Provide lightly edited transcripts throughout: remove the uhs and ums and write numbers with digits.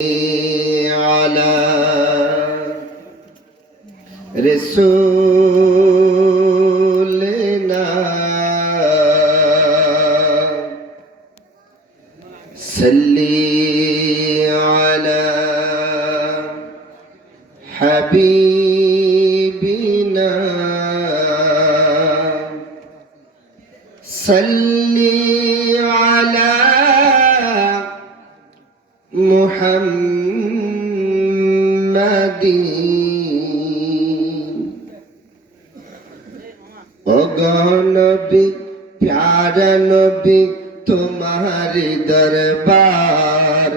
على رسولنا صلي على حبيبنا صلي على محمد नबी प्यारा नबी तुम्हारे दरबार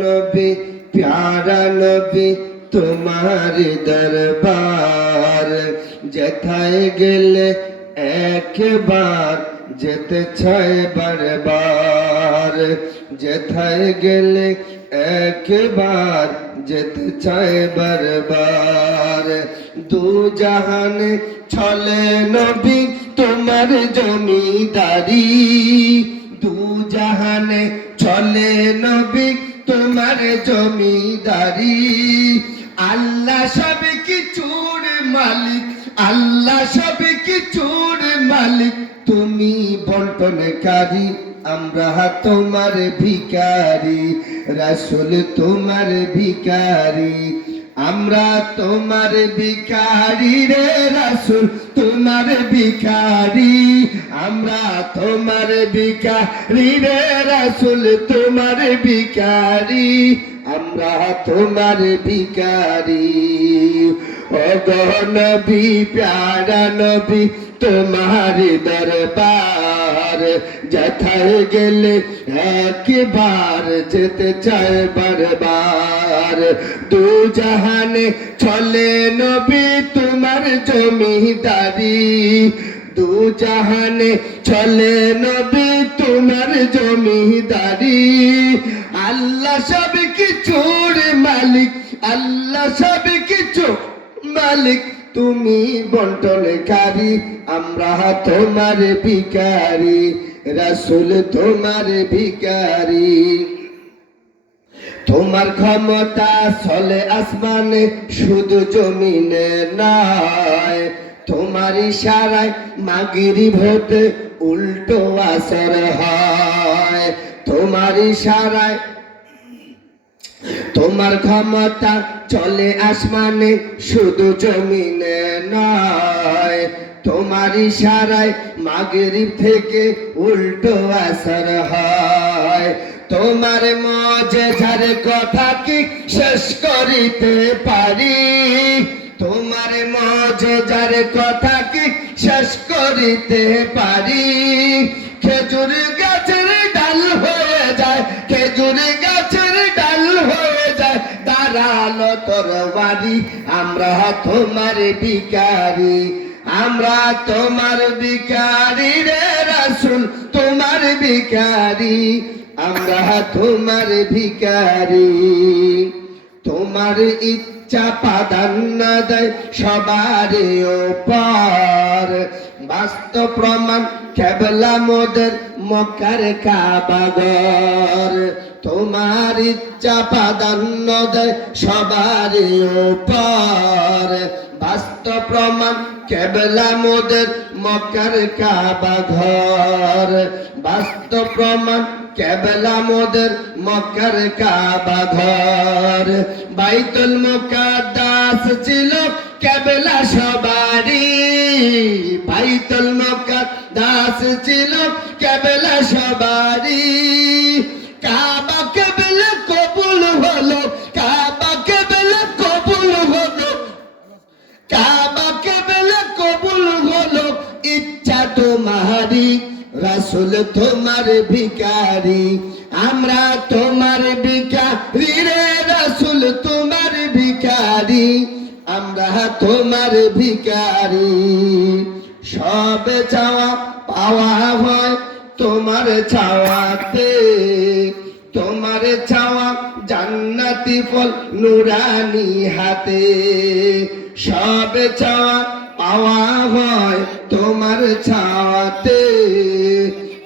नबी प्यारा नबी तुम्हारे दरबार जेथाय गेले एक बार जेते छाय बारबार जेथाय गेले एक बार जेते छाय बारबार दू जहान छले नबी तुम्हार जमीदारी दू जहान छले नबी तुम्हार जमीदारी अल्लाह सब किछुर मालिक अल्लाह सब किछुर मालिक तुमी बंटनकारी आम्रा तुम्हार भिखारी रसूल तुम्हार भिखारी आम्रा तुम्हार भिखारी रे रसूल तुम्हार भिखारी आम्रा तुम्हार भिखारी रे रसूल तुम्हार भिखारी आम्रा तुम्हार भिखारी ओ नबी प्यारा नबी तुम्हारे दरबार जेथाय गेले एक बार जेते चाय बारबार दू जहाने छले नबी तुम्हार जमीदारी दू जहाने छले नबी तुम्हार जमीदारी अल्लाह सब किछुर मालिक अल्लाह सब किछु मालिक तुमी बंटनकारी आम्रा तुम्हार भिखारी रसूल तुम्हार भिखारी तुम्हार क्षमता चले आसमाने शुधु जमीने नाय तुम्हार इशाराय मागरिब होते उल्टो असर हय तुम्हार इशाराय तुम्हार क्षमता चले आसमाने शुधु जमीने नय तुम्हार इशाराय मागरिब थेके उल्टो असर हय तुम्हार मुजिजार कथा कि शेष करिते पारी तुम्हार मुजिजार कथा कि शेष करिते पारी खेजुर गाछेर डाल हये जाय खेजुर गाछेर डाल हये जाय दाঁড়ালো তরবারি আমরা তোমার ভিখারি আমরা তোমার ভিখারি রে রাসূল তোমার ভিখারি আমরা তোমার ভিখারি তোমার ইচ্ছা প্রাধান্য দেয় সবার উপর বাস্তব প্রমাণ কেবলা মোদের মক্কার কাবা ঘর তোমার ইচ্ছা প্রাধান্য দেয় সবার উপর বাস্তব প্রমাণ কেবলা মোদের মক্কার কাবা ঘর বাস্তব প্রমাণ কেবলা মোদের মক্কার কাবা ঘর বাইতুল মুকাদ্দাস ছিল কেবলা সবারই বাইতুল মুকাদ্দাস ছিল কেবলা সবারই কাবা কেবলা কবুল হলো কাবা কেবলা কবুল হলো কাবা কেবলা কবুল হলো ইচ্ছা তোমারই रसूल तुम्हार भिखारी आम्रा तुम्हार भिखारी रे रसूल तुम्हार भिखारी आम्रा तुम्हार भिखारी सब चावा पावा हय तुम्हार चावाते तुम्हार चावा জান্নাতি ফল নুরানি হাতে सब चावा पावा হয় তোমার ছাওয়াতে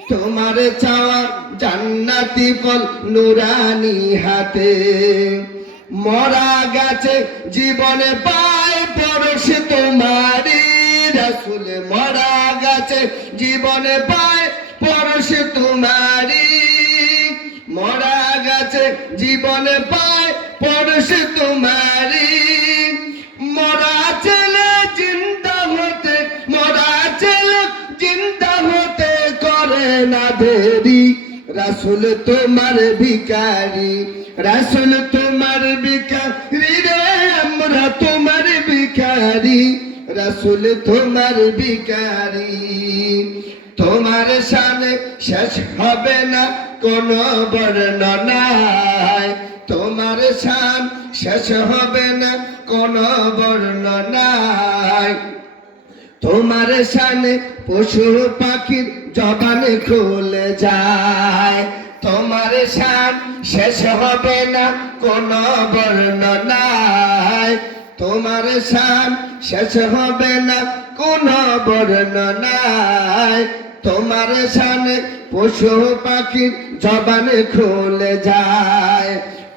তোমার চাওয়া জান্নাতি ফল নুরানি হাতে। মরা গেছে জীবনে পায় পরশ তোমারি রাসূল, মরা গেছে জীবনে পায় পরশ তোমারি, মরা গেছে জীবনে পায় পরশ তোমারি। মরা ছেলে জিন্দা হতে, মরা ছেলে জিন্দা হতে করে না দেরি। রাসূল তোমার ভিখারি, রাসূল তোমার ভিখারি রে, আমরা তোমার ভিখারি, রাসূল তোমার ভিখারি। তোমার শানে শেষ হবে না কোনো বর্ণনায়, তোমার শান শেষ হবে না কোনো বর্ণনায়। তোমার শানে পশু পাখির জবানে খুলে যায়, তোমার শান শেষ হবে না কোনো বর্ণনায়। তোমার শান শেষ হবে না কোনো বর্ণনায়। তোমার শানে পশু পাখির জবানে খুলে যায়।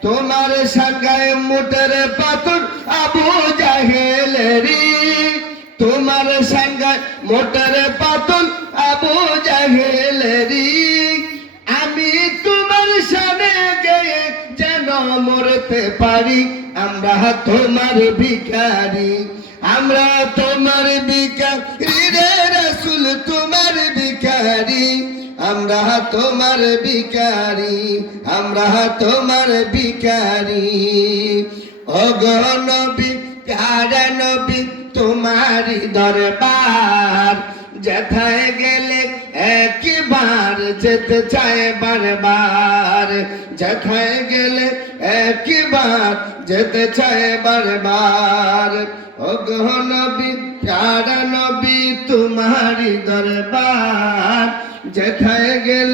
তোমার সাঙ্গায় মুটের পাথর আবু জাহেলেরি, তোমার সাঙ্গায় মোটর পাথর আবু জাহেলেরি। আমি তোমার শানে গেয়ে যেন মরতে পারি, আমরা তোমার ভিখারি, আমরা তোমার ভিখারি রে রাসূল তোমার ভিখারি, আমরা তোমার ভিখারি, আমরা তোমার ভিখারি। ওগো নবী প্যারা নবী তোমারি দরবার, যেথায় গেলে একবার যেতে চায় বারবার, যেথায় গেলে একবার যেতে চায় বারবার। ওগো নবী প্যারা নবী তোমারি দরবার, যেথায় গেলে